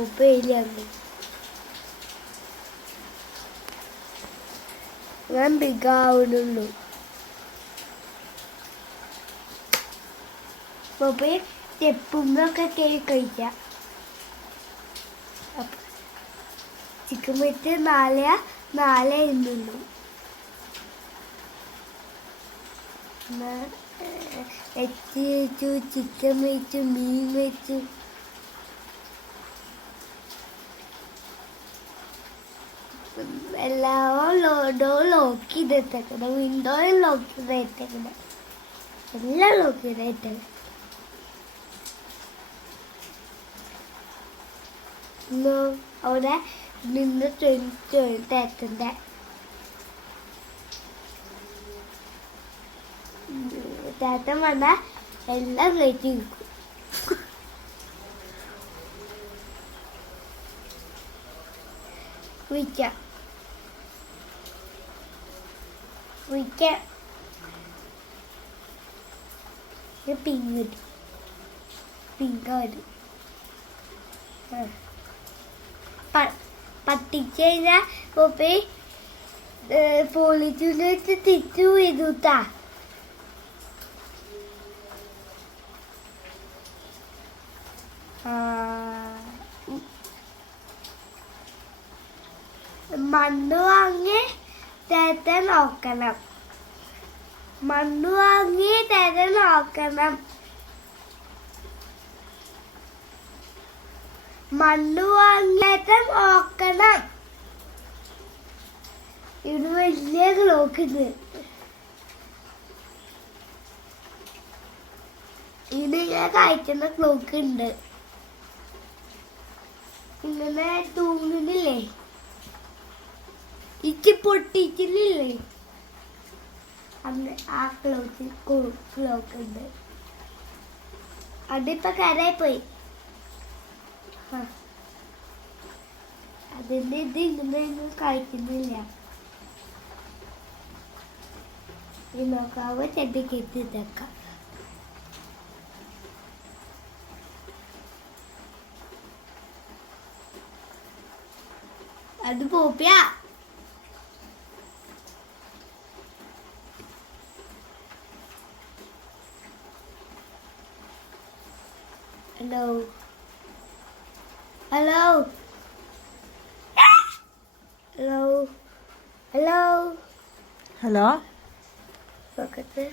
ഉപ്പേരിയാണ്. ഞാൻ ബിഗാവുന്നുള്ളൂ. ഉപ്പേ സ്റ്റെപ്പുന്നൊക്കെ കയറി കഴിക്കാം. ചിക്കൻ വെച്ച് നാളെ ഇന്നുള്ളൂ. എച്ചി വെച്ചു, ചിക്കൻ വെച്ചു, മീൻ വെച്ചു. എല്ലാം ലോക്ക് ചെയ്തിട്ടേക്കണം. വിൻഡോയിൽ ലോക്ക് ചെയ്തിട്ടേക്കണം. എല്ലാം ലോക്ക് ചെയ്തിട്ടേക്കണം. അവിടെ നിന്ന് തേക്കണ്ടേ. തേട്ടൻ വന്നാൽ എല്ലാം കഴിച്ച് നിൽക്കും. വിളിക്കാം പിങ്ക് പട്ടിച്ച് കഴിഞ്ഞാൽ പോളിത്തീന് വെച്ച് തിരിച്ചു വീഴൂട്ടാ. മണ്ണ് വാങ്ങി തേട്ട നോക്കണം. മണ്ണ് വാങ്ങി തേട്ട നോക്കണം. മണ്ണ് വാങ്ങിയിട്ട് നോക്കണം. ഇത് വലിയ ക്ലോക്ക് ഇത്. ഇങ്ങനെ കഴിക്കുന്ന ക്ലോക്ക് ഉണ്ട്. ഇങ്ങനെ തൂങ്ങുന്നില്ലേ, ഇച്ചി പൊട്ടിക്കുന്നില്ലേ, അന്ന് ആ ക്ലോക്ക് ഉണ്ട്. അതിപ്പോ കരയിൽ പോയി. അതിന്റെ ഇത് ഇങ്ങനെ കഴിക്കുന്നില്ല. ഈ നോക്കാവോ ചെടിക്ക് ഇതൊക്കെ. അത് പോപ്പിയാ. Hello hello hello hello hello നോക്കട്ടെ.